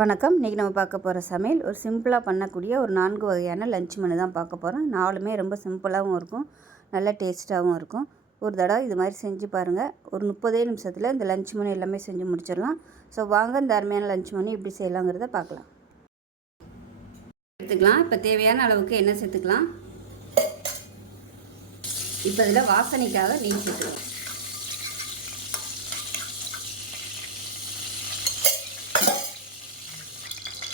வணக்கம். இன்றைக்கி நம்ம பார்க்க போகிற சமையல் ஒரு சிம்பிளாக பண்ணக்கூடிய ஒரு நான்கு வகையான லஞ்ச் மெனு தான் பார்க்க போகிறோம் நாலுமே ரொம்ப சிம்பிளாகவும் இருக்கும். நல்ல டேஸ்ட்டாகவும் இருக்கும். ஒரு தடவை இது மாதிரி செஞ்சு பாருங்கள் ஒரு முப்பதே நிமிஷத்தில் இந்த லஞ்ச் மெனு எல்லாமே செஞ்சு முடிச்சிடலாம். ஸோ வாங்க இந்த அருமையான லஞ்ச் மெனு எப்படி செய்யலாங்கிறத பார்க்கலாம். எடுத்துக்கலாம். இப்போ தேவையான அளவுக்கு என்ன சேர்த்துக்கலாம். இப்போ இதில் வாசனைக்காக நெய் சேர்த்துக்கலாம்.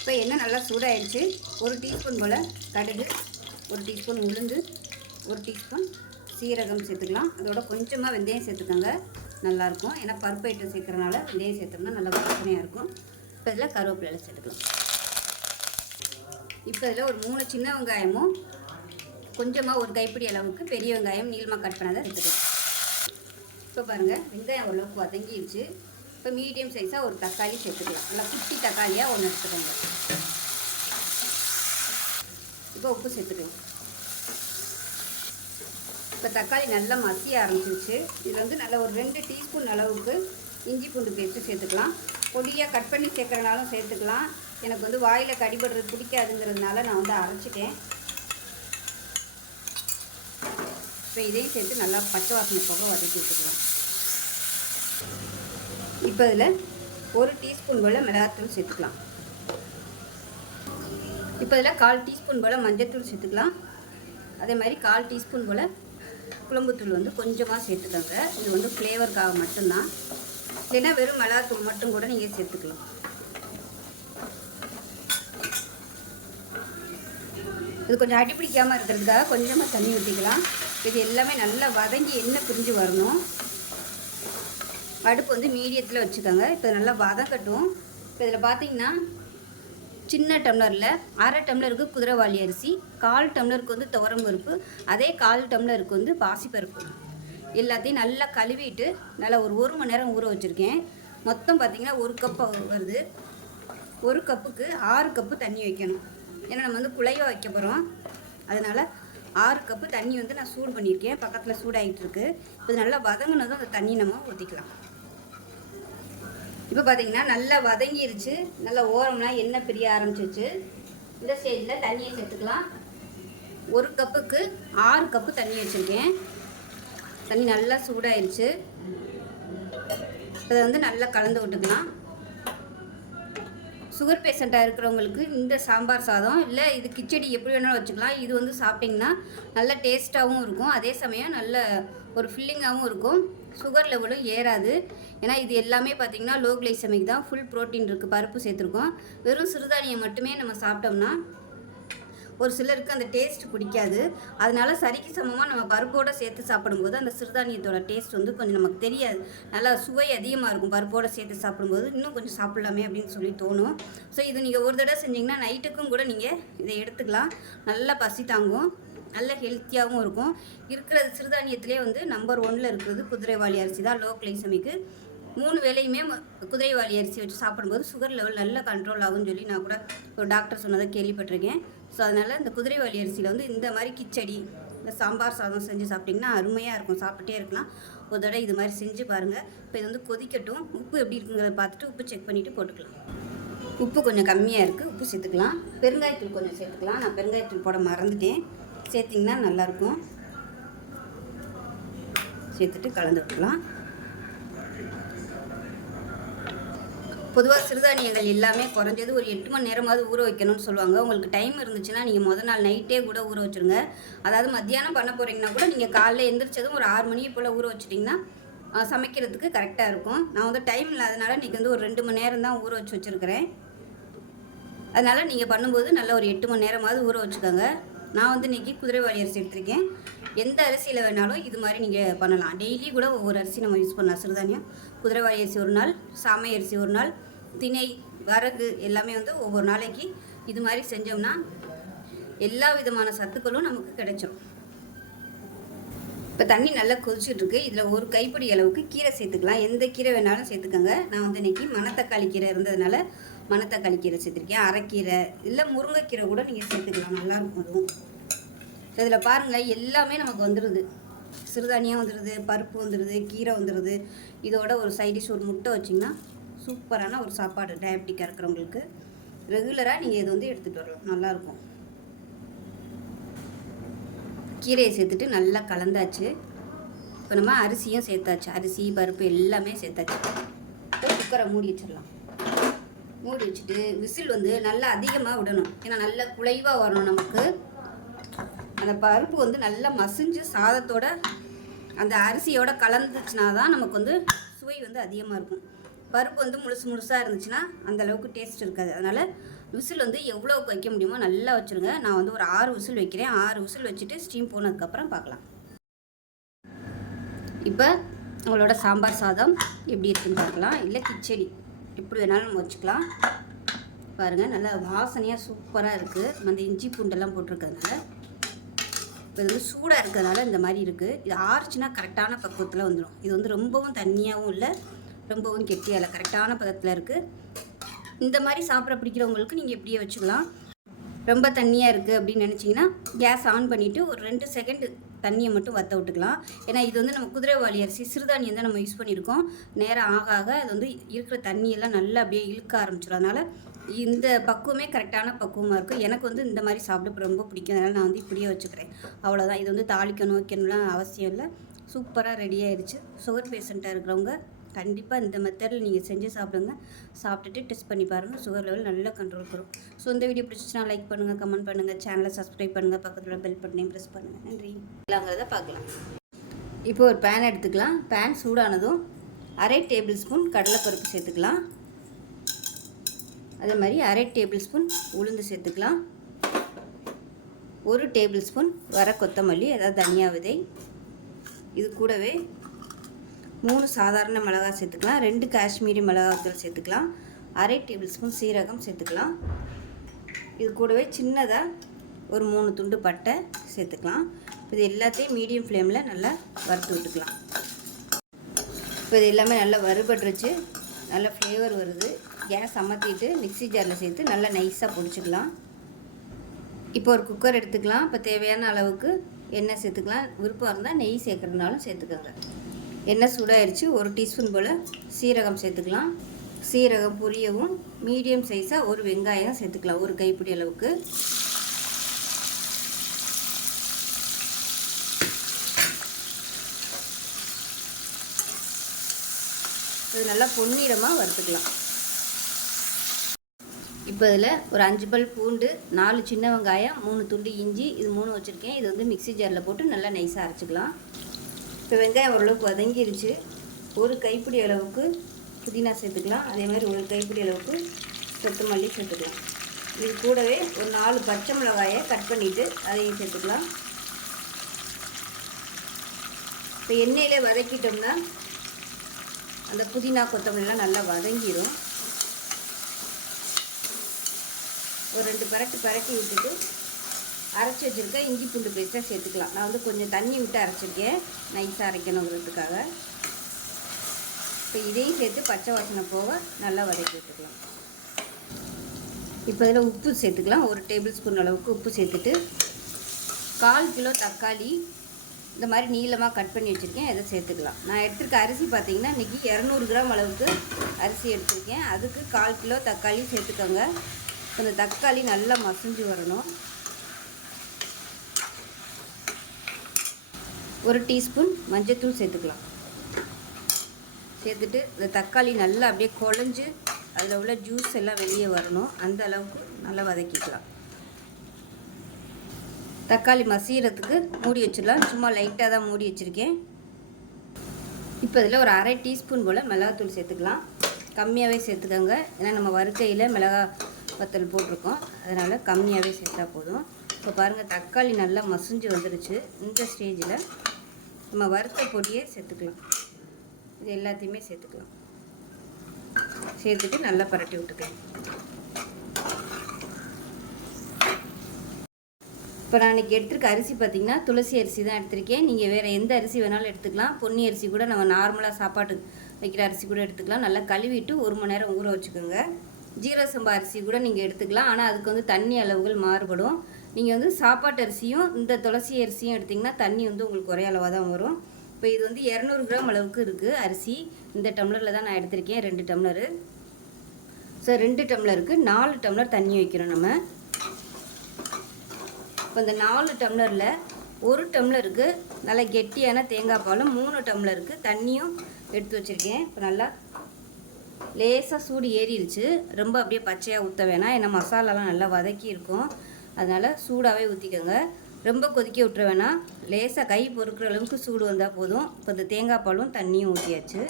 இப்போ எண்ணெய் நல்லா சூடாயிடுச்சு. ஒரு டீஸ்பூன் போல் கடுகு ஒரு டீஸ்பூன் உளுந்து ஒரு டீஸ்பூன் சீரகம் சேர்த்துக்கலாம். அதோட கொஞ்சமாக வெந்தயம் சேர்த்துக்கோங்க. நல்லாயிருக்கும். ஏன்னா பருப்பு ஐட்டம் சேர்க்குறனால வெந்தயம் சேர்த்தோம்னா நல்லா வாசனையாக இருக்கும். இப்போ இதில் கருவேப்பிலை சேர்த்துக்கலாம். இப்போ இதில் ஒரு மூணு சின்ன வெங்காயமும் கொஞ்சமாக ஒரு கைப்பிடி அளவுக்கு பெரிய வெங்காயம் நீளமாக கட் பண்ணாத எடுத்துக்கலாம். இப்போ பாருங்கள் வெங்காயம் ஓரளவுக்கு வதங்கிடுச்சு. இப்போ மீடியம் சைஸாக ஒரு தக்காளி சேர்த்துக்கலாம். நல்லா குட்டி தக்காளியாக ஒன்று எடுத்துக்கோங்க. இப்போ உப்பு சேர்த்துக்கலாம். இப்போ தக்காளி நல்லா மசிய ஆரம்பிச்சிருச்சு. இதில் வந்து நல்லா ஒரு ரெண்டு டீஸ்பூன் அளவுக்கு இஞ்சி பூண்டு பேஸ்ட்டு சேர்த்துக்கலாம். பொடியாக கட் பண்ணி சேர்க்குறனாலும் சேர்த்துக்கலாம். எனக்கு வந்து வாயில் கடிபடுறது பிடிக்காதுங்கிறதுனால நான் வந்து அரைச்சிட்டேன். இப்போ இதையும் சேர்த்து நல்லா பச்சை வாசனை போக வதக்கி விட்டுக்கலாம். இப்போ இதில் ஒரு டீஸ்பூன் போல் மிளகாத்தூள் சேர்த்துக்கலாம். இப்போ இதில் கால் டீஸ்பூன் போல் மஞ்சத்தூள் சேர்த்துக்கலாம். அதே மாதிரி கால் டீஸ்பூன் போல் குழம்புத்தூள் வந்து கொஞ்சமாக சேர்த்துக்கோங்க. இது வந்து ஃப்ளேவருக்காக மட்டும்தான். இல்லைன்னா வெறும் மிளகாத்தூள் மட்டும் கூட நீங்கள் சேர்த்துக்கலாம். இது கொஞ்சம் அடிப்பிடிக்காமல் இருக்கிறதுக்காக கொஞ்சமாக தண்ணி ஊற்றிக்கலாம். இது எல்லாமே நல்லா வதங்கி எண்ணெய் பிரிஞ்சு வரணும். அடுப்பு வந்து மீடியத்தில் வச்சுக்கோங்க. இப்போ நல்லா வதக்கட்டும் இப்போ இதில் பார்த்தீங்கன்னா சின்ன டம்ளரில் அரை டம்ளருக்கு குதிரைவாளி அரிசி கால் டம்ளருக்கு வந்து துவரம் பருப்பு அதே கால் டம்ளருக்கு வந்து பாசிப்பருப்பு. எல்லாத்தையும் நல்லா கழுவிட்டு நல்லா ஒரு ஒரு மணி நேரம் ஊற வச்சுருக்கேன். மொத்தம் பார்த்திங்கன்னா ஒரு கப் வருது. ஒரு கப்புக்கு ஆறு கப்பு தண்ணி வைக்கணும். ஏன்னா நம்ம வந்து குழைய வைக்க போகிறோம் அதனால் ஆறு கப்பு தண்ணி வந்து நான் சூடு பண்ணியிருக்கேன். பக்கத்தில் சூடாகிட்டு இருக்கு. இப்போ நல்லா வதங்கினதும் அந்த தண்ணி நம்ம ஊற்றிக்கலாம் இப்போ பார்த்தீங்கன்னா நல்லா வதங்கிருச்சு. நல்லா ஓரம்லாம் எண்ணெய் பிரிய ஆரம்பிச்சிச்சு இந்த ஸ்டேஜில் தண்ணியை சேர்த்துக்கலாம். ஒரு கப்புக்கு ஆறு கப்பு தண்ணி வச்சுருக்கேன். தண்ணி நல்லா சூடாயிருச்சு. அதை வந்து நல்லா கலந்து விட்டுக்கலாம். சுகர் பேஷண்ட்டாக இருக்கிறவங்களுக்கு இந்த சாம்பார் சாதம் இல்லை இது கிச்சடி எப்படி வேணாலும் வச்சுக்கலாம். இது வந்து சாப்பிட்டிங்கன்னா நல்ல டேஸ்ட்டாகவும் இருக்கும். அதே சமயம் நல்ல ஒரு ஃபில்லிங்காகவும் இருக்கும். சுகர் லெவலும் ஏறாது. ஏன்னா இது எல்லாமே பார்த்திங்கன்னா லோ கிளைசமிக் தான். ஃபுல் ப்ரோட்டீன் இருக்குது பருப்பு சேர்த்துருக்கோம். வெறும் சிறுதானியம் மட்டுமே நம்ம சாப்பிட்டோம்னா ஒரு சிலருக்கு அந்த டேஸ்ட் பிடிக்காது. அதனால சரிக்கு சமமாக நம்ம பருப்போடு சேர்த்து சாப்பிடும்போது அந்த சிறுதானியத்தோட டேஸ்ட் வந்து கொஞ்சம் நமக்கு தெரியாது. நல்லா சுவை அதிகமாக இருக்கும். பருப்போடு சேர்த்து சாப்பிடும்போது இன்னும் கொஞ்சம் சாப்பிட்லாமே அப்படின்னு சொல்லி தோணும். ஸோ இது நீங்கள் ஒரு தடவை செஞ்சிங்கன்னா நைட்டுக்கும் கூட நீங்கள் இதை எடுத்துக்கலாம். நல்லா பசி தாங்கும். நல்ல ஹெல்த்தியாகவும் இருக்கும். இருக்கிற சிறுதானியத்திலே வந்து நம்பர் ஒன்னில் இருக்கிறது குதிரைவாளி அரிசி தான் லோ கிளைசமிக்கு மூணு வேலையுமே குதிரைவாளி அரிசி வச்சு சாப்பிடும்போது சுகர் லெவல் நல்ல கண்ட்ரோல் ஆகும்னு சொல்லி நான் கூட ஒரு டாக்டர் சொன்னதை கேள்விப்பட்டிருக்கேன். ஸோ அதனால் இந்த குதிரைவாளி அரிசியில் வந்து இந்த மாதிரி கிச்சடி இந்த சாம்பார் சாதம் செஞ்சு சாப்பிட்டிங்கன்னா அருமையாக இருக்கும். சாப்பிட்டே இருக்கலாம். ஒரு தடவை இது மாதிரி செஞ்சு பாருங்கள் இப்போ இது வந்து கொதிக்கட்டும். உப்பு எப்படி இருக்குங்கிறத பார்த்துட்டு உப்பு செக் பண்ணிவிட்டு போட்டுக்கலாம். உப்பு கொஞ்சம் கம்மியாக இருக்குது உப்பு சேர்த்துக்கலாம். பெருங்காயத்தூள் கொஞ்சம் சேர்த்துக்கலாம். நான் பெருங்காயத்தூள் போட மறந்துட்டேன். சேர்த்திங்கன்னா நல்லாயிருக்கும். சேர்த்துட்டு கலந்து விட்டுலாம் பொதுவாக சிறுதானியங்கள் எல்லாமே குறைஞ்சது ஒரு எட்டு மணி நேரமாவது ஊற வைக்கணும்னு சொல்லுவாங்க. உங்களுக்கு டைம் இருந்துச்சுன்னா நீங்கள் முத நாள் நைட்டே கூட ஊற வச்சுருங்க. அதாவது மத்தியானம் பண்ண போகிறீங்கன்னா கூட நீங்கள் காலைல எந்திரிச்சதும் ஒரு ஆறு மணிக்கு போல் ஊற வச்சிட்டிங்கன்னா சமைக்கிறதுக்கு கரெக்டாக இருக்கும். நான் வந்து டைம் இல்லாதனால இன்றைக்கி வந்து ஒரு ரெண்டு மணி நேரம் தான் ஊற வச்சு வச்சுருக்கிறேன். அதனால் நீங்கள் பண்ணும்போது நல்ல ஒரு எட்டு மணி நேரமாவது ஊற வச்சுக்கோங்க. நான் வந்து இன்றைக்கி குதிரைவாளி அரிசி எடுத்திருக்கேன். எந்த அரிசியில் வேணாலும் இது மாதிரி நீங்கள் பண்ணலாம். டெய்லி கூட ஒவ்வொரு அரிசி நம்ம யூஸ் பண்ணலாம். சிறுதானியம் குதிரைவாளி அரிசி ஒரு நாள் சாமை அரிசி ஒரு நாள் திணை வரகு எல்லாமே வந்து ஒவ்வொரு நாளைக்கு இது மாதிரி செஞ்சோம்னா எல்லா விதமான சத்துக்களும் நமக்கு கிடைச்சிடும் இப்போ தண்ணி நல்லா கொதிச்சுட்ருக்கு. இதில் ஒரு கைப்பிடி அளவுக்கு கீரை சேர்த்துக்கலாம். எந்த கீரை வேணாலும் சேர்த்துக்கோங்க. நான் வந்து இன்றைக்கி மணத்தக்காளி கீரை இருந்ததுனால மணத்தக்காளி கீரை சேர்த்துருக்கேன். அரைக்கீரை இல்லை முருங்கைக்கீரை கூட நீங்கள் சேர்த்துக்கலாம். நல்லாயிருக்கும் அதுவும். இதில் பாருங்கள் எல்லாமே நமக்கு வந்துடுது சிறுதானியம் வந்துடுது பருப்பு வந்துடுது கீரை வந்துடுது இதோட ஒரு சைடிஷ் ஒரு முட்டை வச்சிங்கன்னா சூப்பரான ஒரு சாப்பாடு டயபெட்டிக்காக இருக்கிறவங்களுக்கு. ரெகுலராக நீங்கள் இது வந்து எடுத்துகிட்டு வரலாம். நல்லாயிருக்கும் கீரையை சேர்த்துட்டு நல்லா கலந்தாச்சு. இப்போ நம்ம அரிசியும் சேர்த்தாச்சு. அரிசி பருப்பு எல்லாமே சேர்த்தாச்சு. குக்கரை மூடி வச்சிடலாம். மூடி வச்சுட்டு விசில் வந்து நல்லா அதிகமாக விடணும். ஏன்னா நல்லா குலைவாக வரணும் நமக்கு. அந்த பருப்பு வந்து நல்லா மசிஞ்சு சாதத்தோட அந்த அரிசியோட கலந்துச்சுனா தான் நமக்கு வந்து சுவை வந்து அதிகமாக இருக்கும். பருப்பு வந்து முழுசு முழுசாக இருந்துச்சுன்னா அந்த அளவுக்கு டேஸ்ட் இருக்காது. அதனால் விசில் வந்து எவ்வளோக்கு வைக்க முடியுமோ நல்லா வச்சுருங்க. நான் வந்து ஒரு ஆறு விசில் வைக்கிறேன். ஆறு விசில் வச்சுட்டு ஸ்டீம் போனதுக்கப்புறம் பார்க்கலாம். இப்போ உங்களோட சாம்பார் சாதம் எப்படி இருக்குன்னு பார்க்கலாம். இல்லை கிச்சடி. எப்படி வேணாலும் நம்ம வச்சுக்கலாம். பாருங்கள் நல்லா வாசனையாக சூப்பராக இருக்குது அந்த இஞ்சி பூண்டெல்லாம் போட்டிருக்கிறதுனால. இப்போ இது வந்து சூடாக இருக்கிறதுனால இந்த மாதிரி இருக்குது இது ஆறுச்சுன்னா கரெக்டான பக்குவத்தில் வந்துடும் இது வந்து ரொம்பவும் தண்ணியாகவும் இல்லை ரொம்பவும் கெட்டியாக இல்லை கரெக்டான பதத்தில் இருக்குது இந்த மாதிரி சாப்பிட பிடிக்கிறவங்களுக்கு நீங்கள் எப்படியே வச்சுக்கலாம். ரொம்ப தண்ணியாக இருக்குது அப்படின்னு நினச்சிங்கன்னா கேஸ் ஆன் பண்ணிவிட்டு ஒரு ரெண்டு செகண்டு தண்ணியை மட்டும் வற்ற விட்டுக்கலாம். ஏன்னா இது வந்து நம்ம குதிரைவாளி அரிசி சிறுதானியம் தான் நம்ம யூஸ் பண்ணியிருக்கோம். நேரம் ஆக ஆக அது வந்து இருக்கிற தண்ணியெல்லாம் நல்லா அப்படியே இழுக்க ஆரம்பிச்சிடும் அதனால் இந்த பக்குவமே கரெக்டான பக்குவமாக இருக்கும். எனக்கு வந்து இந்த மாதிரி சாப்பிட ரொம்ப பிடிக்கும். அதனால் நான் வந்து இப்படியே வச்சுக்கிறேன். அவ்வளோதான் இது வந்து தாளிக்கணும் வைக்கணும்லாம் அவசியம் இல்லை. சூப்பராக ரெடி ஆயிடுச்சு. சுகர் பேஷண்ட்டாக இருக்கிறவங்க கண்டிப்பாக இந்த மெத்தடில் நீங்கள் செஞ்சு சாப்பிடுங்க. சாப்பிட்டுட்டு டெஸ்ட் பண்ணி பாருங்கள் சுகர் லெவல் நல்லா கண்ட்ரோல் வரும் ஸோ இந்த வீடியோ பிடிச்சிச்சுன்னா லைக் பண்ணுங்கள் கமெண்ட் பண்ணுங்கள் சேனலை சப்ஸ்கிரைப் பண்ணுங்கள் பக்கத்தில் பெல் பட்டனையும் ப்ரெஸ் பண்ணுங்கள் நன்றி. இல்லைங்கிறத பார்க்கலாம். இப்போ ஒரு பேன் எடுத்துக்கலாம். பேன் சூடானதும் அரை டேபிள் ஸ்பூன் கடலைப்பருப்பு சேர்த்துக்கலாம். அதே மாதிரி அரை டேபிள் ஸ்பூன் உளுந்து சேர்த்துக்கலாம். ஒரு டேபிள் ஸ்பூன் வர கொத்தமல்லி அதாவது தனியா விதை இது கூடவே மூணு சாதாரண மிளகாய் சேர்த்துக்கலாம். ரெண்டு காஷ்மீரி மிளகாத்தூள் சேர்த்துக்கலாம். அரை டேபிள் ஸ்பூன் சீரகம் சேர்த்துக்கலாம். இது கூடவே சின்னதாக ஒரு மூணு துண்டு பட்டை சேர்த்துக்கலாம். இது எல்லாத்தையும் மீடியம் ஃப்ளேமில் நல்லா வறுத்து விட்டுக்கலாம். இப்போ இது எல்லாமே நல்லா வறுபட்டுருச்சு. நல்ல ஃப்ளேவர் வருது. கேஸ் அமர்த்திட்டு மிக்ஸி ஜாரில் சேர்த்து நல்லா நைஸாக பிடிச்சிக்கலாம். இப்போ ஒரு குக்கர் எடுத்துக்கலாம். இப்போ தேவையான அளவுக்கு எண்ணெய் சேர்த்துக்கலாம். விருப்பம் இருந்தால் நெய் சேர்க்குறதுனாலும் சேர்த்துக்கோங்க. எண்ணெய் சூடாயிருச்சு. ஒரு டீஸ்பூன் போல் சீரகம் சேர்த்துக்கலாம். சீரகம் பொரியவும் மீடியம் சைஸாக ஒரு வெங்காயம் சேர்த்துக்கலாம். ஒரு கைப்பிடி அளவுக்கு. இது நல்லா பொன்னிறமாக வறுத்துக்கலாம். இப்போ இதில் ஒரு அஞ்சு பல் பூண்டு நாலு சின்ன வெங்காயம் மூணு துண்டு இஞ்சி இது மூணு வச்சுருக்கேன். இது வந்து மிக்ஸி ஜாரில் போட்டு நல்லா நைஸாக அரைச்சிக்கலாம். இப்போ வெங்காயம் ஓரளவுக்கு வதங்கிருச்சு. ஒரு கைப்பிடி அளவுக்கு புதினா சேர்த்துக்கலாம். அதே மாதிரி ஒரு கைப்பிடி அளவுக்கு கொத்தமல்லி சேர்த்துக்கலாம். இது கூடவே ஒரு நாலு பச்சை மிளகாயை கட் பண்ணிவிட்டு அதையும் சேர்த்துக்கலாம். இப்போ எண்ணெயிலே வதக்கிட்டோம்னா அந்த புதினா கொத்தமல்லாம் நல்லா வதங்கிடும் ஒரு ரெண்டு பரட்டு பரட்டி விட்டுட்டு அரைச்சி வச்சுருக்க இஞ்சி பூண்டு பேஸ்ட்டாக சேர்த்துக்கலாம். நான் வந்து கொஞ்சம் தண்ணி விட்டு அரைச்சிருக்கேன். நைஸாக அரைக்கணுங்கிறதுக்காக இப்போ இதையும் சேர்த்து பச்சை வாசனை போக நல்லா வதக்கி விட்டுக்கலாம். இப்போ இதில் உப்பு சேர்த்துக்கலாம். ஒரு டேபிள் ஸ்பூன் அளவுக்கு உப்பு சேர்த்துட்டு கால் கிலோ தக்காளி இந்த மாதிரி நீளமாக கட் பண்ணி வச்சுருக்கேன். இதை சேர்த்துக்கலாம். நான் எடுத்துருக்க அரிசி பார்த்தீங்கன்னா இன்றைக்கி இரநூறு கிராம் அளவுக்கு அரிசி எடுத்திருக்கேன். அதுக்கு கால் கிலோ தக்காளி சேர்த்துக்கோங்க. இந்த தக்காளி நல்லா மசிஞ்சு வரணும். ஒரு டீஸ்பூன் மஞ்சத்தூள் சேர்த்துக்கலாம். சேர்த்துட்டு இந்த தக்காளி நல்லா அப்படியே குழஞ்சு அதில் உள்ள ஜூஸ் எல்லாம் வெளியே வரணும். அந்த அளவுக்கு நல்லா வதக்கிக்கலாம். தக்காளி மசிகிறதுக்கு மூடி வச்சிடலாம். சும்மா லைட்டாக தான் மூடி வச்சுருக்கேன். இப்போ இதில் ஒரு அரை டீஸ்பூன் போல் மிளகாத்தூள் சேர்த்துக்கலாம். கம்மியாகவே சேர்த்துக்கோங்க. ஏன்னா நம்ம வறுக்கையில் மிளகா வத்தல் போட்டிருக்கோம். அதனால் கம்மியாகவே சேர்த்தா போதும். இப்போ பாருங்கள் தக்காளி நல்லா மசிஞ்சு வந்துருச்சு. இந்த ஸ்டேஜில் நம்ம வறுத்த பொடியை சேர்த்துக்கலாம். இது எல்லாத்தையுமே சேர்த்துக்கலாம். சேர்த்துட்டு நல்லா பரட்டி விட்டுக்கலாம். இப்போ நான் இன்றைக்கி எடுத்துருக்க அரிசி பார்த்திங்கன்னா துளசி அரிசி தான் எடுத்திருக்கேன். நீங்கள் வேறு எந்த அரிசி வேணாலும் எடுத்துக்கலாம். பொன்னி அரிசி கூட நம்ம நார்மலாக சாப்பாட்டு வைக்கிற அரிசி கூட எடுத்துக்கலாம். நல்லா கழுவிட்டு ஒரு மணி நேரம் ஊற வச்சுக்கோங்க. ஜீரக சம்பா அரிசி கூட நீங்கள் எடுத்துக்கலாம். ஆனால் அதுக்கு வந்து தண்ணி அளவுகள் மாறுபடும். நீங்கள் வந்து சாப்பாட்டு அரிசியும் இந்த துளசி அரிசியும் எடுத்திங்கன்னா தண்ணி வந்து உங்களுக்கு ஒரே அளவாக தான் வரும். இப்போ இது வந்து இரநூறு கிராம் அளவுக்கு இருக்குது அரிசி. இந்த டம்ளரில் தான் நான் எடுத்திருக்கேன். ரெண்டு டம்ளரு. ஸோ ரெண்டு டம்ளருக்கு நாலு டம்ளர் தண்ணி வைக்கிறோம் நம்ம. இப்போ இந்த நாலு டம்ளரில் ஒரு டம்ளருக்கு நல்லா கெட்டியான தேங்காய் பாலும் மூணு டம்ளருக்கு தண்ணியும் எடுத்து வச்சுருக்கேன். இப்போ நல்லா லேசாக சூடு ஏறிடுச்சு. ரொம்ப அப்படியே பச்சையாக ஊற்ற வேணாம். ஏன்னா மசாலாலாம் நல்லா வதக்கி இருக்கும் அதனால் சூடாகவே ஊற்றிக்கோங்க ரொம்ப கொதிக்க விட்டுற வேணாம். லேசாக கை பொறுக்கிற அளவுக்கு சூடு வந்தால் போதும். இப்போ இந்த தேங்காய் பாலும் தண்ணியும் ஊற்றியாச்சு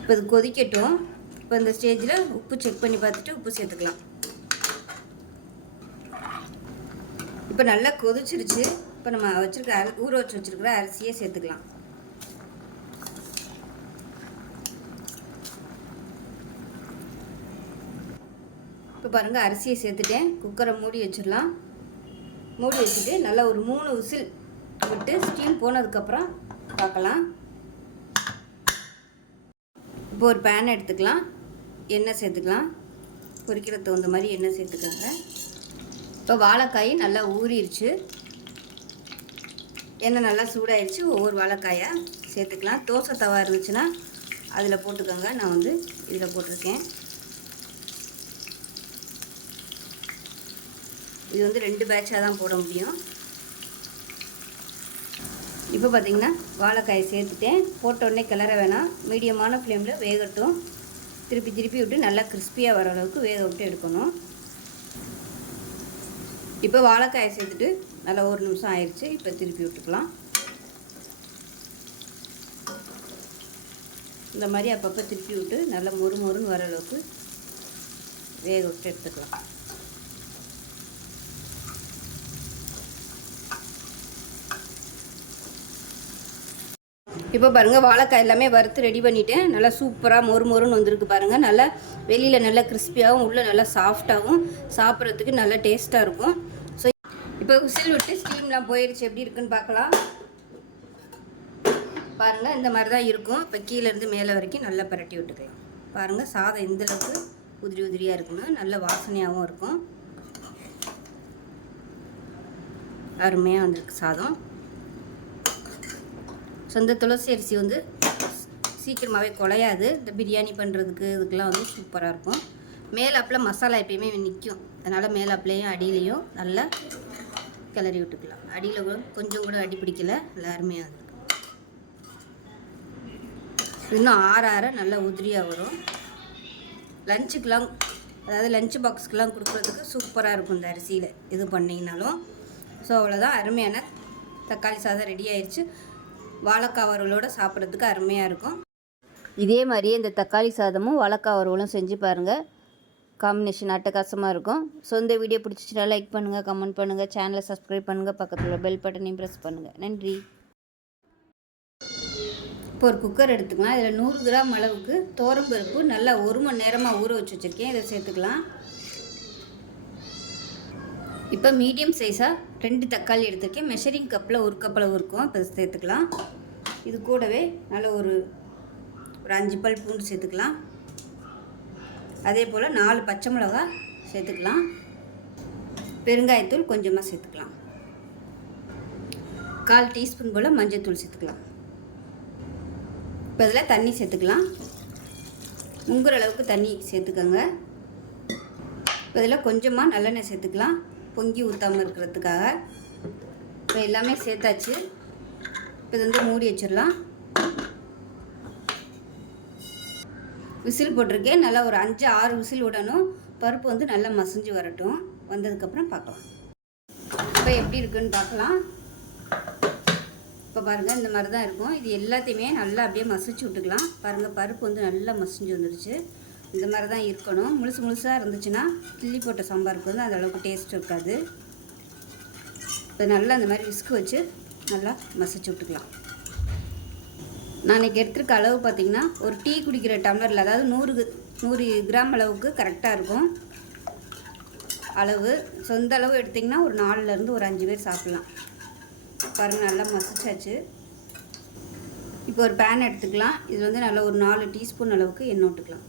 இப்போ இது கொதிக்கட்டும். இப்போ இந்த ஸ்டேஜில் உப்பு செக் பண்ணி பார்த்துட்டு உப்பு சேர்த்துக்கலாம். இப்போ நல்லா கொதிச்சிருச்சு. இப்போ நம்ம வச்சுருக்க அரி ஊற வச்சு வச்சுருக்கிற அரிசியே சேர்த்துக்கலாம். இப்போ பாருங்கள் அரிசியை சேர்த்துட்டேன். குக்கரை மூடி வச்சிடலாம். மூடி வச்சுட்டு நல்லா ஒரு மூணு விசில் விட்டு ஸ்டீம் போனதுக்கப்புறம் பார்க்கலாம். இப்போ ஒரு பேன் எடுத்துக்கலாம். எண்ணெய் சேர்த்துக்கலாம். பொரிக்கிற தகுந்த மாதிரி எண்ணெய் சேர்த்துக்கோங்க. இப்போ வாழைக்காய் நல்லா ஊறிடுச்சு. எண்ணெய் நல்லா சூடாயிடுச்சு ஒவ்வொரு வாழைக்காயாக சேர்த்துக்கலாம். தோசை தவா இருந்துச்சுன்னா அதில் போட்டுக்கோங்க. நான் வந்து இதில் போட்டிருக்கேன். இது வந்து ரெண்டு பேட்சாக தான் போட முடியும். இப்போ பார்த்தீங்கன்னா வாழைக்காயை சேர்த்துட்டேன். போட்ட உடனே கிளற வேணாம். மீடியமான ஃப்ளேமில் வேகட்டும். திருப்பி திருப்பி விட்டு நல்லா கிறிஸ்பியாக வர அளவுக்கு வேக விட்டு எடுக்கணும். இப்போ வாழைக்காயை சேர்த்துட்டு நல்லா ஒரு நிமிஷம் ஆயிடுச்சு இப்போ திருப்பி விட்டுக்கலாம். இந்த மாதிரி அப்பப்போ திருப்பி விட்டு நல்லா மொறு மொறுன்னு வர அளவுக்கு வேக விட்டு எடுத்துக்கலாம். இப்போ பாருங்கள் வாழைக்காய் எல்லாமே வறுத்து ரெடி பண்ணிவிட்டேன் நல்லா சூப்பராக மொறு மொறுன்னு வந்திருக்கு பாருங்கள் நல்லா வெளியில் நல்லா கிறிஸ்பியாகவும் உள்ளே நல்லா சாஃப்டாகவும் சாப்பிட்றதுக்கு நல்லா டேஸ்ட்டாக இருக்கும். ஸோ இப்போ விசில் விட்டு ஸ்டீம்லாம் போயிடுச்சு எப்படி இருக்குன்னு பார்க்கலாம். பாருங்கள் இந்த மாதிரி தான் இருக்கும். இப்போ கீழேருந்து மேலே வரைக்கும் நல்லா பரட்டி விட்டுக்கலாம். பாருங்கள் சாதம் எந்தளவுக்கு உதிரி உதிரியாக இருக்குன்னா நல்ல வாசனையாகவும் இருக்கும். அருமையாக வந்திருக்கு சாதம். சொந்த துளசி அரிசி வந்து சீக்கிரமாகவே குலையாது. இந்த பிரியாணி பண்ணுறதுக்கு இதுக்கெலாம் வந்து சூப்பராக இருக்கும். மேலாப்பில் மசாலா எப்பயுமே நிற்கும் அதனால் மேலாப்புலையும் அடியிலையும் நல்லா கிளறி விட்டுக்கலாம். அடியில் கூட கொஞ்சம் கூட அடி பிடிக்கல. நல்லா அருமையாக இருக்கும் இன்னும் ஆற ஆற நல்லா உதிரியாக வரும். லஞ்சுக்கெலாம் அதாவது லஞ்ச் பாக்ஸ்க்கெலாம் கொடுக்குறதுக்கு சூப்பராக இருக்கும் இந்த அரிசியில். இது பண்ணிங்கனாலும். ஸோ அவ்வளோதான் அருமையான தக்காளி சாதம் ரெடி ஆயிடுச்சு வாழைக்காய் வறுவலோட சாப்பிட்றதுக்கு அருமையாக இருக்கும். இதே மாதிரியே இந்த தக்காளி சாதமும் வாழைக்காய் வறுவலும் செஞ்சு பாருங்கள் காம்பினேஷன் அட்டகாசமாக இருக்கும். ஸோ இந்த வீடியோ பிடிச்சிச்சுன்னா லைக் பண்ணுங்கள் கமெண்ட் பண்ணுங்கள் சேனலை சப்ஸ்கிரைப் பண்ணுங்கள் பக்கத்தில் பெல் பட்டனையும் ப்ரெஸ் பண்ணுங்கள் நன்றி. இப்போ ஒரு குக்கர் எடுத்துக்கலாம். இதில் நூறு கிராம் அளவுக்கு தோரம்பருப்பு நல்லா ஒரு மணி நேரமாக ஊற வச்சு வச்சுருக்கேன். இதை சேர்த்துக்கலாம். இப்போ மீடியம் சைஸாக ரெண்டு தக்காளி எடுத்திருக்கேன். மெஷரிங் கப்பில் ஒரு கப்பில் இருக்கும். இப்போ சேர்த்துக்கலாம். இது கூடவே நல்ல ஒரு ஒரு அஞ்சு பல் பூண்டு சேர்த்துக்கலாம். அதே போல் நாலு பச்சை மிளகா சேர்த்துக்கலாம். பெருங்காயத்தூள் கொஞ்சமாக சேர்த்துக்கலாம். கால் டீஸ்பூன் போல் மஞ்சள்தூள் சேர்த்துக்கலாம். இப்போ இதில் தண்ணி சேர்த்துக்கலாம். முங்குற அளவுக்கு தண்ணி சேர்த்துக்கோங்க. இப்போ இதில் கொஞ்சமாக நல்லெண்ணெய் சேர்த்துக்கலாம். பொங்கி ஊற்றாமல் இருக்கிறதுக்காக இப்போ எல்லாமே சேர்த்தாச்சு. இப்போ இது வந்து மூடி வச்சிடலாம். விசில் போட்டிருக்கேன். நல்லா ஒரு அஞ்சு ஆறு விசில் விடணும். பருப்பு வந்து நல்லா மசிஞ்சு வரட்டும். வந்ததுக்கப்புறம் பார்க்கலாம். இப்போ எப்படி இருக்குன்னு பார்க்கலாம். இப்போ பாருங்கள் இந்த மாதிரி தான் இருக்கும். இது எல்லாத்தையுமே நல்லா அப்படியே மசிச்சு விட்டுக்கலாம். பாருங்கள் பருப்பு வந்து நல்லா மசிஞ்சு வந்துடுச்சு இந்த மாதிரி தான் இருக்கணும். முழுசு முழுசாக இருந்துச்சுன்னா கிள்ளி போட்ட சாம்பாருக்கு வந்து அந்த அளவுக்கு டேஸ்ட் இருக்காது. இப்போ நல்லா அந்த மாதிரி விஸ்கு வச்சு நல்லா மசிச்சு விட்டுக்கலாம். நான் இன்றைக்கி எடுத்துருக்க அளவு பார்த்திங்கன்னா ஒரு டீ குடிக்கிற டம்ளரில் அதாவது நூறு நூறு கிராம் அளவுக்கு கரெக்டாக இருக்கும். அளவு சொந்த அளவு எடுத்திங்கன்னா ஒரு நாலுலேருந்து ஒரு அஞ்சு பேர் சாப்பிட்லாம். பாருங்கள் நல்லா மசிச்சாச்சு. இப்போ ஒரு பேன் எடுத்துக்கலாம். இது வந்து நல்லா ஒரு நாலு டீஸ்பூன் அளவுக்கு எண்ணெய் விட்டுக்கலாம்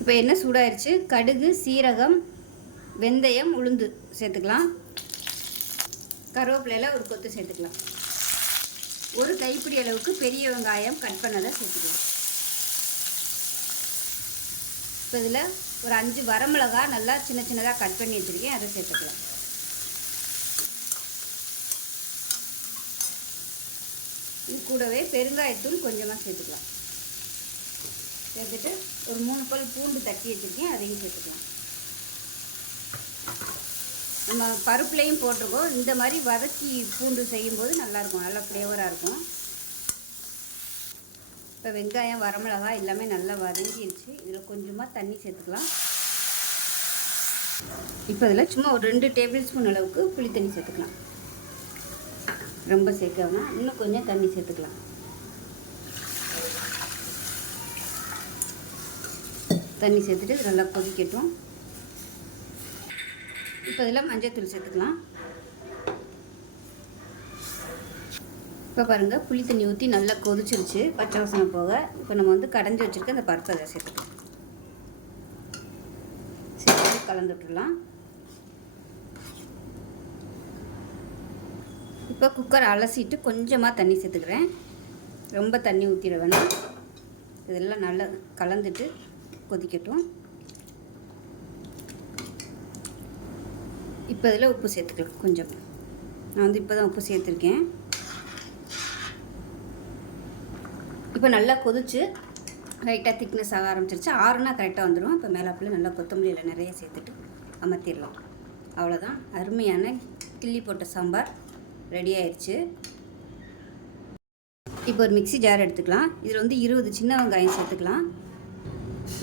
இப்போ என்ன சூடாயிருச்சு? கடுகு சீரகம் வெந்தயம் உளுந்து சேர்த்துக்கலாம். கருவேப்பிலையில் ஒரு கொத்து சேர்த்துக்கலாம். ஒரு கைப்பிடி அளவுக்கு பெரிய வெங்காயம் கட் பண்ணதை சேர்த்துக்கலாம். இப்போ இதில் ஒரு அஞ்சு வரமிளகா நல்லா சின்ன சின்னதாக கட் பண்ணி வச்சுருக்கேன். அதை சேர்த்துக்கலாம். இது கூடவே பெருங்காயத்தூள் கொஞ்சமாக சேர்த்துக்கலாம். சேர்த்துட்டு ஒரு மூணு பல் பூண்டு தட்டி வச்சுருக்கேன் அதையும் சேர்த்துக்கலாம். நம்ம பருப்புலேயும் போட்டிருக்கோம். இந்த மாதிரி வதக்கி பூண்டு செய்யும்போது நல்லாயிருக்கும். நல்லா ஃப்ளேவராக இருக்கும். இப்போ வெங்காயம் வரமிளகாய் எல்லாமே நல்லா வதங்கிடுச்சு இதில் கொஞ்சமாக தண்ணி சேர்த்துக்கலாம். இப்போ இதில் சும்மா ஒரு ரெண்டு டேபிள் ஸ்பூன் அளவுக்கு புளி தண்ணி சேர்த்துக்கலாம். ரொம்ப சேர்க்காம இன்னும் கொஞ்சம் தண்ணி சேர்த்துக்கலாம். தண்ணி சேர்த்துட்டு நல்லா கொதிக்கட்டும். இப்போ இதில் மஞ்சள் சேர்த்துக்கலாம். இப்போ பாருங்கள் புளி தண்ணி ஊற்றி நல்லா கொதிச்சிருச்சு. பச்சை வாசனை போக இப்போ நம்ம வந்து கடைஞ்சி வச்சுருக்க அந்த பருப்பை அதை சேர்த்துக்கலாம். சேர்த்து கலந்து விட்டுடலாம். இப்போ குக்கர் அலசிட்டு கொஞ்சமாக தண்ணி சேர்த்துக்கிறேன். ரொம்ப தண்ணி ஊற்றிட வேணாம். இதெல்லாம் நல்லா கலந்துட்டு கொதிக்கட்டும். இப்போ இதில் உப்பு சேர்த்துக்கலாம் கொஞ்சம். நான் வந்து இப்போ தான் உப்பு சேர்த்துருக்கேன். இப்போ நல்லா கொதிச்சு லைட்டாக திக்னஸ் ஆக ஆரம்பிச்சிருச்சு. ஆறுனா கரெக்டாக வந்துடும் இப்போ மேலாப்பில் நல்லா கொத்தமல்லியில் நிறைய சேர்த்துட்டு அமர்த்திடலாம். அவ்வளோதான் அருமையான கிள்ளி போட்ட சாம்பார் ரெடி ஆயிடுச்சு இப்போ ஒரு மிக்ஸி ஜார் எடுத்துக்கலாம். இதில் வந்து இருபது சின்ன வெங்காயம் சேர்த்துக்கலாம்.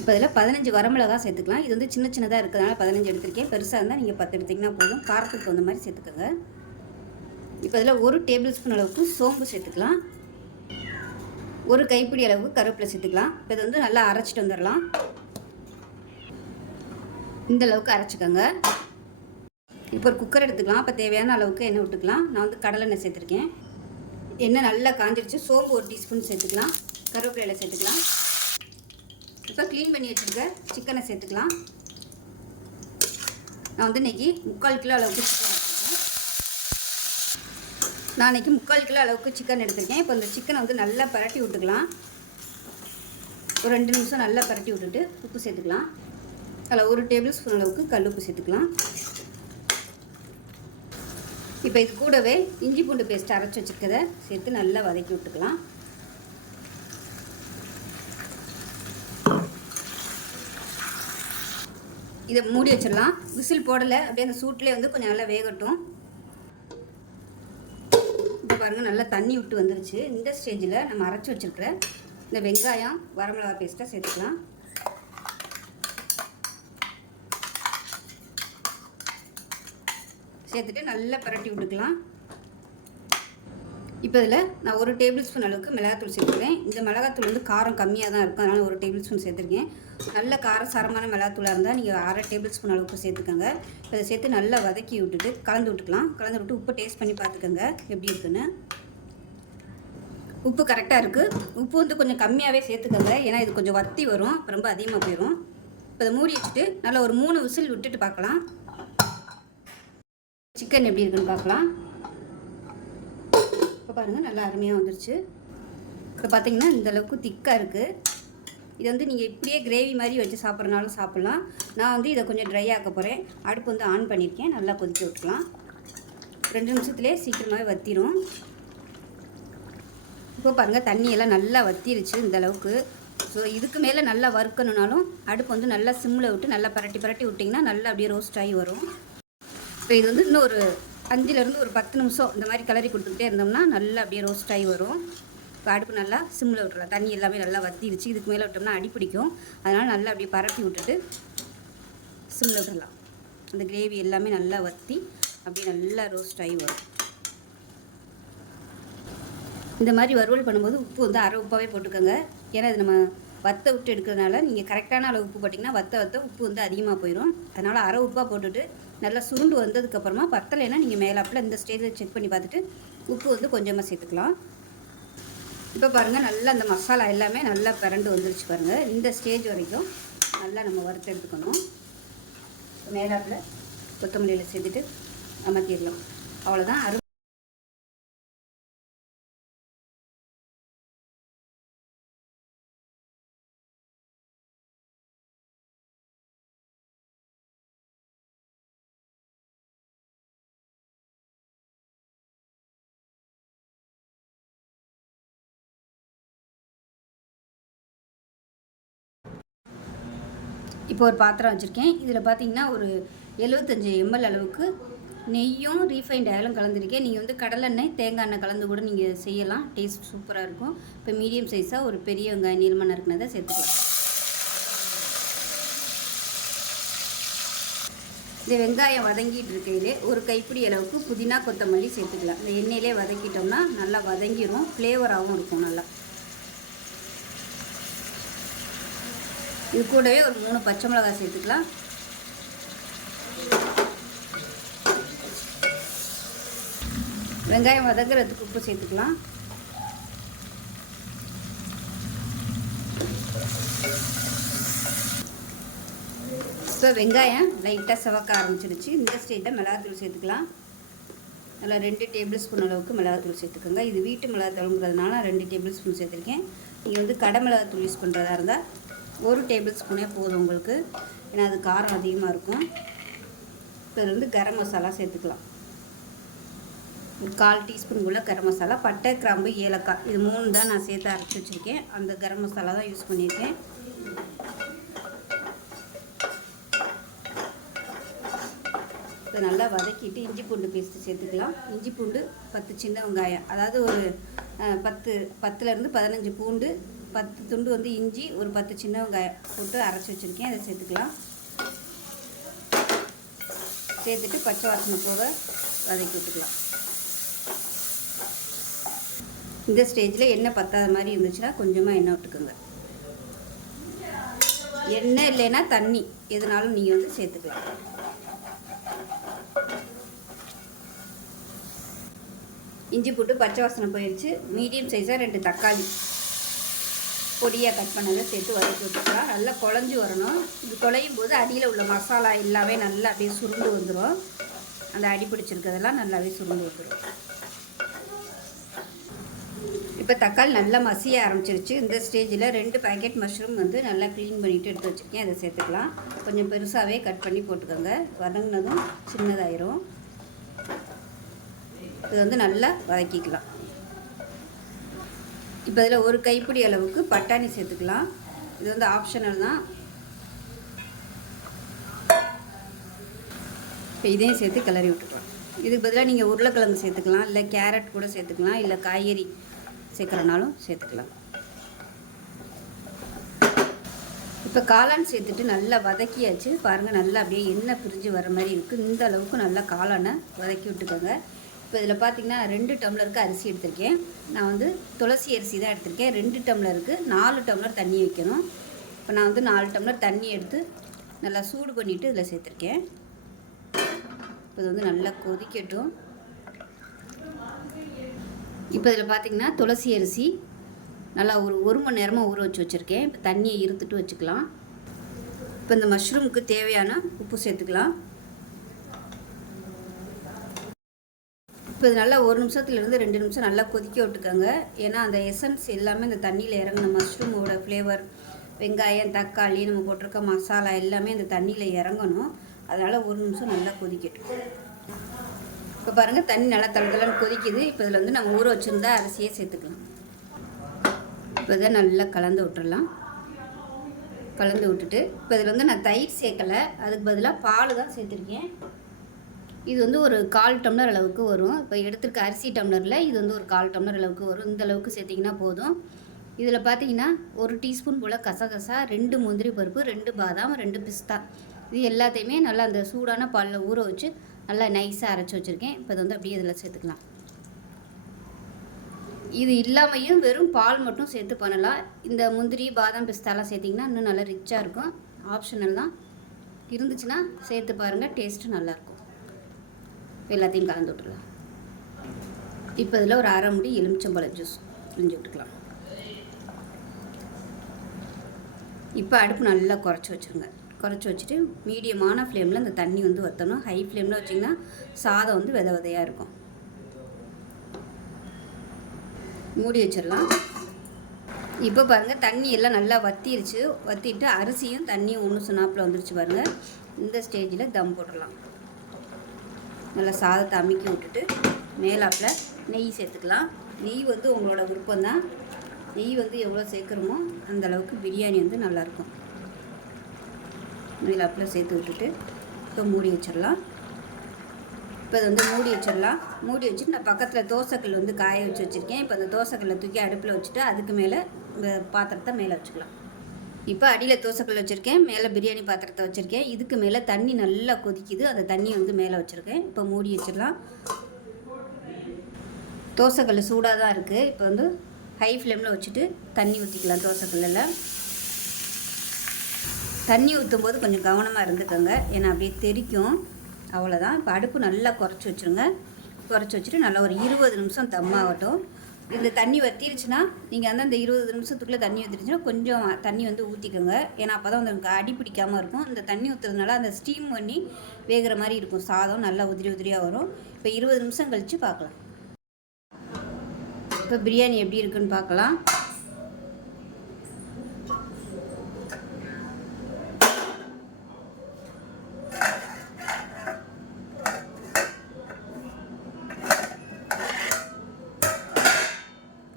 இப்போ இதில் பதினஞ்சு வரமிளகா சேர்த்துக்கலாம். இது வந்து சின்ன சின்னதாக இருக்கிறதுனால பதினஞ்சு எடுத்திருக்கேன். பெருசாக இருந்தால் நீங்கள் பத்து எடுத்திங்கன்னா போதும். காரத்துக்கு தகுந்த மாதிரி சேர்த்துக்கோங்க. இப்போ இதில் ஒரு டேபிள் ஸ்பூன் அளவுக்கு சோம்பு சேர்த்துக்கலாம். ஒரு கைப்பிடி அளவுக்கு கருவேப்பிலை சேர்த்துக்கலாம். இப்போ இது வந்து நல்லா அரைச்சிட்டு வந்துடலாம் இந்த அளவுக்கு அரைச்சிக்கோங்க. இப்போ ஒரு குக்கர் எடுத்துக்கலாம். அப்போ தேவையான அளவுக்கு எண்ணெய் விட்டுக்கலாம். நான் வந்து கடலெண்ணெய் சேர்த்துருக்கேன். எண்ணெய் நல்லா காஞ்சிருச்சு. சோம்பு ஒரு டீஸ்பூன் சேர்த்துக்கலாம். கருவேப்பிலையில் சேர்த்துக்கலாம். இப்போ க்ளீன் பண்ணி வச்சுருக்க சிக்கனை சேர்த்துக்கலாம். நான் வந்து இன்றைக்கி முக்கால் கிலோ அளவுக்கு சிக்கன் எடுத்துருக்கேன். நான் இன்றைக்கி முக்கால் கிலோ அளவுக்கு சிக்கன் எடுத்திருக்கேன். இப்போ இந்த சிக்கனை வந்து நல்லா பரட்டி விட்டுக்கலாம். ஒரு ரெண்டு நிமிஷம் நல்லா பரட்டி விட்டுட்டு உப்பு சேர்த்துக்கலாம். அதில் ஒரு டேபிள் ஸ்பூன் அளவுக்கு கல் உப்பு சேர்த்துக்கலாம். இப்போ இது கூடவே இஞ்சி பூண்டு பேஸ்ட் அரைச்சி வச்சுருக்கதை சேர்த்து நல்லா வதக்கி விட்டுக்கலாம். இதை மூடி வச்சிடலாம். விசில் போடலை. அப்படியே அந்த சூட்லேயே வந்து கொஞ்சம் நல்லா வேகட்டும். இப்போ பாருங்கள் நல்லா தண்ணி விட்டு வந்துருச்சு. இந்த ஸ்டேஜில் நம்ம அரைச்சி வச்சுருக்கிற இந்த வெங்காயம் வரமிளகா பேஸ்ட்டாக சேர்த்துக்கலாம். சேர்த்துட்டு நல்லா பரட்டி விட்டுக்கலாம். இப்போ இதில் நான் ஒரு டேபிள் ஸ்பூன் அளவுக்கு மிளகாத்தூள் சேர்த்துக்கிறேன். இந்த மிளகாத்தூள் வந்து காரம் கம்மியாக தான் இருக்கும். அதனால் ஒரு டேபிள் ஸ்பூன் சேர்த்துருக்கேன். நல்ல காரசாரமான மிளகாத்தூளாக இருந்தால் நீங்கள் அரை டேபிள் ஸ்பூன் அளவுக்கு சேர்த்துக்கோங்க. இப்போ இதை சேர்த்து நல்லா வதக்கி விட்டுட்டு கலந்து விட்டுக்கலாம். கலந்து விட்டு உப்பு டேஸ்ட் பண்ணி பார்த்துக்கோங்க. எப்படி இருக்குன்னு. உப்பு கரெக்டாக இருக்குது உப்பு வந்து கொஞ்சம் கம்மியாகவே சேர்த்துக்கோங்க. ஏன்னா இது கொஞ்சம் வத்தி வரும். ரொம்ப அதிகமாக போயிடும். இப்போ இதை மூடி வச்சுட்டு நல்லா ஒரு மூணு விசில் விட்டுட்டு பார்க்கலாம். சிக்கன் எப்படி இருக்குன்னு பார்க்கலாம். பாருங்கள் நல்லா அருமையாக வந்துருச்சு. இப்போ பார்த்தீங்கன்னா இந்த அளவுக்கு திக்காக இருக்குது இது வந்து நீங்கள் இப்படியே கிரேவி மாதிரி வச்சு சாப்பிட்றனாலும் சாப்பிட்லாம். நான் வந்து இதை கொஞ்சம் ட்ரை ஆக்க போகிறேன் அடுப்பு வந்து ஆன் பண்ணியிருக்கேன் நல்லா கொதிக்க விட்டுக்கலாம். ரெண்டு நிமிஷத்துலேயே சீக்கிரமாகவே வத்திரும். இப்போ பாருங்கள் தண்ணியெல்லாம் நல்லா வத்திருச்சு இந்த அளவுக்கு. ஸோ இதுக்கு மேலே நல்லா வறுக்கணுனாலும் அடுப்பு வந்து நல்லா சிம்மில் விட்டு நல்லா பரட்டி பரட்டி விட்டிங்கன்னா நல்லா அப்படியே ரோஸ்ட் ஆகி வரும். இப்போ இது வந்து இன்னும் ஒரு அஞ்சுலேருந்து ஒரு பத்து நிமிஷம் இந்த மாதிரி கிளறி கொடுத்துக்கிட்டே இருந்தோம்னா நல்லா அப்படியே ரோஸ்ட் ஆகி வரும். இப்போ அடுப்பு நல்லா சிம்மில் விட்டுறலாம். தண்ணி எல்லாமே நல்லா வத்திடுச்சு. இதுக்கு மேலே விட்டோம்னா அடி பிடிக்கும். அதனால் நல்லா அப்படியே பரப்பி விட்டுட்டு சிம்மில் விட்டுடலாம் அந்த கிரேவி எல்லாமே நல்லா வத்தி அப்படியே நல்லா ரோஸ்ட் ஆகி வரும். இந்த மாதிரி வறுவல் பண்ணும்போது உப்பு வந்து அரை உப்பாகவே போட்டுக்கோங்க. ஏன்னா இது நம்ம வத்த விட்டு எடுக்கிறதுனால நீங்கள் கரெக்டான அளவு உப்பு போட்டிங்கன்னா வத்த வத்த உப்பு வந்து அதிகமாக போயிடும் அதனால் அரை உப்பாக போட்டுட்டு நல்லா சுருண்டு வந்ததுக்கப்புறமா பத்தலைன்னா நீங்கள் மேலாப்பில் இந்த ஸ்டேஜில் செக் பண்ணி பார்த்துட்டு உப்பு வந்து கொஞ்சமாக சேர்த்துக்கலாம். இப்போ பாருங்கள் நல்லா அந்த மசாலா எல்லாமே நல்லா பிறண்டு வந்துருச்சு பாருங்கள் இந்த ஸ்டேஜ் வரைக்கும் நல்லா நம்ம வறுத்து எடுத்துக்கணும். மேலாப்பில் கொத்தமல்லியில் சேர்த்துட்டு அமர்த்திடலாம். அவ்வளோதான் அரு இப்போ ஒரு பாத்திரம் வச்சுருக்கேன். இதில் பார்த்தீங்கன்னா ஒரு எழுபத்தஞ்சி எம்எல் அளவுக்கு நெய்யும் ரீஃபைண்ட் ஆயிலும் கலந்துருக்கேன். நீங்கள் வந்து கடலெண்ணெய் தேங்காய் எண்ணெய் கலந்து கூட நீங்கள் செய்யலாம். டேஸ்ட் சூப்பராக இருக்கும். இப்போ மீடியம் சைஸாக ஒரு பெரிய வெங்காயம் நீளமாக நறுக்கினதை சேர்த்துக்கலாம். இந்த வெங்காயம் வதங்கிட்டு இருக்கையிலே ஒரு கைப்பிடி அளவுக்கு புதினா கொத்தமல்லி சேர்த்துக்கலாம். இந்த எண்ணெயிலே வதக்கிட்டோம்னா நல்லா வதங்கிடும் ஃப்ளேவராகவும் இருக்கும் நல்லா. இது கூடவே ஒரு மூணு பச்சை மிளகாய் சேர்த்துக்கலாம். வெங்காயம் வதங்குறதுக்கு உப்பு சேர்த்துக்கலாம். இப்போ வெங்காயம் லைட்டாக செவக்க ஆரம்பிச்சிடுச்சு இந்த ஸ்டேஜில் மிளகாத்தூள் சேர்த்துக்கலாம். நல்லா ரெண்டு டேபிள் ஸ்பூன் அளவுக்கு மிளகாத்தூள் சேர்த்துக்கோங்க. இது வீட்டு மிளகாத்தூளுங்கிறதுனால ரெண்டு டேபிள் ஸ்பூன் சேர்த்துருக்கேன். நீங்கள் வந்து கடை மிளகாத்தூள் யூஸ் பண்ணுறதா இருந்தால் ஒரு டேபிள் ஸ்பூனே போதும் உங்களுக்கு. ஏன்னா அது காரம் அதிகமாக இருக்கும். இப்போ இதில் வந்து கரம் மசாலா சேர்த்துக்கலாம். ஒரு கால் டீஸ்பூன் போல் கரம் மசாலா பட்டை கிராம்பு ஏலக்காய். இது மூணு தான் நான் சேர்த்து அரைச்சி வச்சுருக்கேன். அந்த கரம் மசாலா தான் யூஸ் பண்ணியிருக்கேன். இப்போ நல்லா வதக்கிட்டு இஞ்சி பூண்டு பேஸ்ட்டு சேர்த்துக்கலாம். இஞ்சி பூண்டு பத்து சின்ன வெங்காயம். அதாவது ஒரு பத்து பத்துலேருந்து பதினஞ்சு பூண்டு பத்து துண்டு வந்து இஞ்சி ஒரு பத்து சின்ன வெங்காயம் போட்டு அரைச்சி வச்சுருக்கேன். அதை சேர்த்துக்கலாம். சேர்த்துட்டு பச்சை வாசனை போக வதக்கி விட்டுக்கலாம். இந்த ஸ்டேஜில் எண்ணெய் பத்தாத மாதிரி இருந்துச்சுன்னா கொஞ்சமாக எண்ணெய் விட்டுக்கோங்க. எண்ணெய் இல்லைன்னா தண்ணி. எதுனாலும் நீங்கள் வந்து சேர்த்துக்கலாம். இஞ்சி போட்டு பச்சை வாசனை போயிடுச்சு மீடியம் சைஸாக ரெண்டு தக்காளி. பொடியாக கட் பண்ணதை சேர்த்து வதக்கி விட்டுக்கலாம். நல்லா குழஞ்சி வரணும். இது குழையும் போது அடியில் உள்ள மசாலா எல்லாமே நல்லா அப்படியே சுருண்டு வந்துடும் அந்த அடி பிடிச்சிருக்கிறதெல்லாம் நல்லாவே சுருண்டு வந்துடும் இப்போ தக்காளி நல்லா மசிய ஆரம்பிச்சிருச்சு. இந்த ஸ்டேஜில் ரெண்டு பேக்கெட் மஷ்ரூம் வந்து நல்லா க்ளீன் பண்ணிவிட்டு எடுத்து வச்சுருக்கேன். அதை சேர்த்துக்கலாம். கொஞ்சம் பெருசாகவே கட் பண்ணி போட்டுக்கோங்க. வதங்கினதும் சின்னதாயிரும். இது வந்து நல்லா வதக்கிக்கலாம். இப்போ இதில் ஒரு கைப்பிடி அளவுக்கு பட்டாணி சேர்த்துக்கலாம். இது வந்து ஆப்ஷனல் தான். இப்போ இதையும் சேர்த்து கிளறி விட்டுக்கலாம். இதுக்கு பதிலாக நீங்கள் உருளைக்கிழங்கு சேர்த்துக்கலாம். இல்லை கேரட் கூட சேர்த்துக்கலாம். இல்லை காய்கறி சேர்க்குறனாலும் சேர்த்துக்கலாம். இப்போ காளான் சேர்த்துட்டு நல்லா வதக்கியாச்சு. பாருங்கள் நல்லா அப்படியே எண்ணெய் பிரிஞ்சு வர மாதிரி இருக்குது இந்த அளவுக்கு நல்லா காளானை வதக்கி விட்டுக்கோங்க. இப்போ இதில் பார்த்தீங்கன்னா ரெண்டு டம்ளருக்கு அரிசி எடுத்திருக்கேன். நான் வந்து துளசி அரிசி தான் எடுத்திருக்கேன். ரெண்டு டம்ளருக்கு நாலு டம்ளர் தண்ணி வைக்கணும். இப்போ நான் வந்து நாலு டம்ளர் தண்ணி எடுத்து நல்லா சூடு பண்ணிவிட்டு இதில் சேர்த்துருக்கேன். இப்போ இது வந்து நல்லா கொதிக்கட்டும். இப்போ இதில் பார்த்தீங்கன்னா துளசி அரிசி நல்லா ஒரு ஒரு மணி நேரமாக ஊற வச்சு வச்சுருக்கேன். இப்போ தண்ணியை இருத்துட்டு வச்சுக்கலாம். இப்போ இந்த மஷ்ரூமுக்கு தேவையான உப்பு சேர்த்துக்கலாம். இப்போ இது நல்லா ஒரு நிமிஷத்துலேருந்து ரெண்டு நிமிஷம் நல்லா கொதிக்க விட்டுக்கோங்க. ஏன்னா அந்த எசன்ஸ் எல்லாமே இந்த தண்ணியில் இறங்கின மஷ்ரூமோட ஃப்ளேவர் வெங்காயம் தக்காளி நம்ம போட்டிருக்க மசாலா எல்லாமே இந்த தண்ணியில் இறங்கணும். அதனால் ஒரு நிமிஷம் நல்லா கொதிக்கட்டும். இப்போ பாருங்கள் தண்ணி நல்லா தளதளன்னு கொதிக்குது. இப்போ இதில் வந்து நம்ம ஊற வச்சுருந்தா அரிசியே சேர்த்துக்கலாம். இப்போ இதை நல்லா கலந்து விட்டுடலாம் கலந்து விட்டுட்டு இப்போ இதில் வந்து நான் தயிர் சேர்க்கலை. அதுக்கு பதிலாக பால் தான் சேர்த்துருக்கேன். இது வந்து ஒரு கால் டம்ளர் அளவுக்கு வரும். இப்போ எடுத்துருக்க அரிசி டம்ளரில் இது வந்து ஒரு கால் டம்ளர் அளவுக்கு வரும். இந்த அளவுக்கு சேர்த்திங்கன்னா போதும். இதில் பார்த்தீங்கன்னா ஒரு டீஸ்பூன் போல் கசகசா ரெண்டு முந்திரி பருப்பு ரெண்டு பாதாம் ரெண்டு பிஸ்தா. இது எல்லாத்தையுமே நல்லா அந்த சூடான பாலில் ஊற வச்சு நல்லா நைஸாக அரைச்சி வச்சுருக்கேன். இப்போ இது வந்து அப்படியே இதில் சேர்த்துக்கலாம். இது இல்லாமையும் வெறும் பால் மட்டும் சேர்த்து பண்ணலாம். இந்த முந்திரி பாதாம் பிஸ்தாலாம் சேர்த்திங்கன்னா இன்னும் நல்லா ரிச்சாக இருக்கும். ஆப்ஷனல் தான். இருந்துச்சுன்னா சேர்த்து பாருங்கள் டேஸ்ட்டு நல்லாயிருக்கும் எல்லாத்தையும் கலந்து விட்டுலாம் இப்போ இதில் ஒரு அரை முடி எலுமிச்சம்பழம் ஜூஸ் பிழிஞ்சு விட்டுக்கலாம். இப்போ அடுப்பு நல்லா குறைச்சி வச்சுருங்க. குறைச்சி வச்சுட்டு மீடியமான ஃப்ளேமில் இந்த தண்ணி வந்து வற்றணும் ஹை ஃப்ளேமில் வச்சிங்கன்னா சாதம் வந்து வித விதையாக இருக்கும். மூடி வச்சிடலாம். இப்போ பாருங்கள் தண்ணி எல்லாம் நல்லா வத்திருச்சு. வத்திட்டு அரிசியும் தண்ணியும் ஒன்று சொன்னாப்பில் வந்துருச்சு பாருங்கள் இந்த ஸ்டேஜில் தம் போட்டுடலாம். நல்லா சாதத்தை அமுக்கி விட்டுட்டு மேலாப்பில் நெய் சேர்த்துக்கலாம். நெய் வந்து உங்களோட விருப்பம் தான் நெய் வந்து எவ்வளோ சேர்க்குறோமோ அந்த அளவுக்கு பிரியாணி வந்து நல்லாயிருக்கும். மேலாப்பில் சேர்த்து விட்டுட்டு இப்போ மூடி வச்சிடலாம். இப்போ அது வந்து மூடி வச்சிடலாம். மூடி வச்சுட்டு நான் பக்கத்தில் தோசைக்கல் வந்து காய வச்சு வச்சுருக்கேன். இப்போ அந்த தோசைக்கல்லை தூக்கி அடுப்பில் வச்சுட்டு அதுக்கு மேலே இந்த பாத்திரத்தை மேலே வச்சுக்கலாம். இப்போ அடியில் தோசைக்கல் வச்சுருக்கேன். மேலே பிரியாணி பாத்திரத்தை வச்சுருக்கேன். இதுக்கு மேலே தண்ணி நல்லா கொதிக்குது. அந்த தண்ணி வந்து மேலே வச்சுருக்கேன். இப்போ மூடி வச்சிடலாம். தோசைக்கல் சூடாக தான் இருக்குது இப்போ வந்து ஹை ஃப்ளேமில் வச்சுட்டு தண்ணி ஊற்றிக்கலாம் தோசைக்கல்லில் தண்ணி ஊற்றும் போது கொஞ்சம் கவனமாக இருந்துக்கோங்க. ஏன்னா அப்படியே தெறிக்கும் அவ்வளோதான் இப்போ அடுப்பு நல்லா குறைச்சி வச்சுருங்க. குறைச்சி வச்சுட்டு நல்லா ஒரு இருபது நிமிஷம் தம்மாகட்டும் இந்த தண்ணி வத்திருச்சுன்னா நீங்கள் வந்து அந்த இருபது நிமிஷத்துக்குள்ளே தண்ணி வத்திருச்சுன்னா கொஞ்சம் தண்ணி வந்து ஊற்றிக்கோங்க ஏன்னா அப்போ தான் உங்களுக்கு அடி பிடிக்காமல் இருக்கும். இந்த தண்ணி ஊற்றுறதுனால அந்த ஸ்டீம் பண்ணி வேகிற மாதிரி இருக்கும். சாதம் நல்லா உதிரி உதிரியாக வரும். இப்போ இருபது நிமிஷம் கழித்து பார்க்கலாம் இப்போ பிரியாணி எப்படி இருக்குன்னு பார்க்கலாம்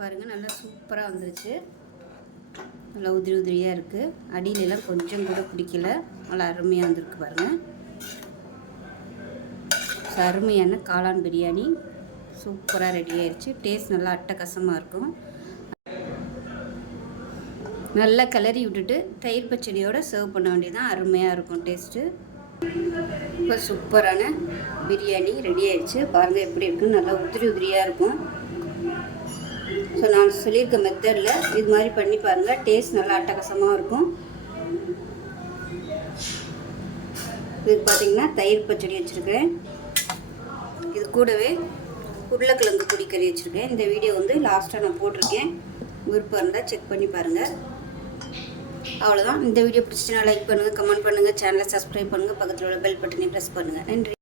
பாருங்கள் நல்லா சூப்பராக வந்துருச்சு நல்லா உதிரி உதிரியாக இருக்குது அடியிலலாம் கொஞ்சம் கூட பிடிக்கல. நல்லா அருமையாக வந்திருக்கு பாருங்கள் ஸோ அருமையான காளான் பிரியாணி. சூப்பராக ரெடி ஆயிடுச்சு டேஸ்ட் நல்லா அட்டகாசமாக இருக்கும். நல்லா கிளறி விட்டுட்டு தயிர் பச்சடியோடு சர்வ் பண்ண வேண்டியதான் அருமையாக இருக்கும் டேஸ்ட்டு இப்போ சூப்பரான பிரியாணி ரெடி ஆயிடுச்சு பாருங்கள் எப்படி இருக்குன்னு நல்லா உதிரி உதிரியாக இருக்கும். ஸோ நான் சொல்லியிருக்க மெத்தடில் இது மாதிரி பண்ணி பாருங்கள் டேஸ்ட் நல்லா அட்டகாசமாக இருக்கும். இது பார்த்தீங்கன்னா தயிர் பச்சடி வச்சுருக்கேன் இது கூடவே உருளைக்கிழங்கு பொடிக்கறி வச்சுருக்கேன் இந்த வீடியோ வந்து லாஸ்ட்டாக நான் போட்டிருக்கேன். விருப்பம் இருந்தால் செக் பண்ணி பாருங்கள் அவ்வளோதான் இந்த வீடியோ பிடிச்சிச்சுன்னா லைக் பண்ணுங்கள் கமெண்ட் பண்ணுங்கள் சேனலை சப்ஸ்கிரைப் பண்ணுங்கள் பக்கத்தில் உள்ள பெல் பட்டனை ப்ரெஸ் பண்ணுங்கள் நன்றி.